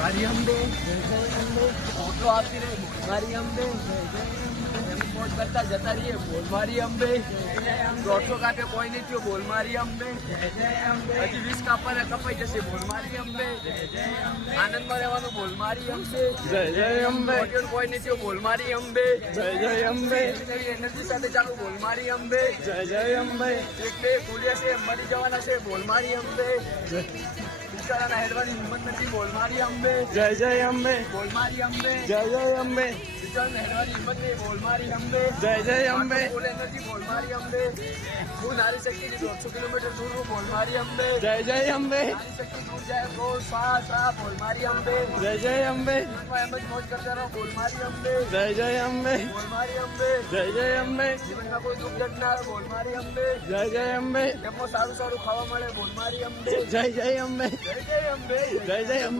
મારી અંબે જય જય અંબે ઓટલો આપતી રહે બોલ મારી અંબે જય જય અંબે એમ કરતા જતા રહીએ બોલ મારી અંબે દોઢસો કાપે કોઈ નહીં થયો બોલ મારી અંબે જય જય અંબે હજી 20 કાપવાના કપાઈ જશે બોલ મારી અંબે જય જય અંબે આનંદમાં રહેવાનું બોલ મારી અંબે જય જય અંબે કોઈ નહીં થયો બોલ મારી અંબે જય જય અંબે એનર્જી સાથે ચાલુ બોલ મારી અંબે જય જય અંબે એક બે ખુલ્યા છે મરી જવાના છે બોલ મારી અંબે બિચારાના હેડવાની હિંમત નથી બોલ મારી અંબે જય જય અંબે બોલ મારી અંબે જય જય અંબે બિચારાના હેડવાની હિંમત નહીં બોલ મારી અંબે જય જય અંબે બોલ એનર્જી બોલ મારી અંબે હું નારી શક્તિ 150 કિલોમીટર દૂર બોલ મારી અંબે જય જય અંબે નારી શક્તિ દૂર જાય બોલ સા બોલ મારી અંબે જય જય અંબે એમ જ મોજ કરતા રહો બોલ મારી અંબે જય જય અંબે બોલ મારી અંબે જય જય અંબે જીવનમાં કોઈ દુઃખ દર્દ ના આવે બોલ મારી અંબે જય જય અંબે એમાં સારું સારું ખાવા મળે બોલ મારી અંબે જય જય અંબે જય જય અંબે જય જય અંબે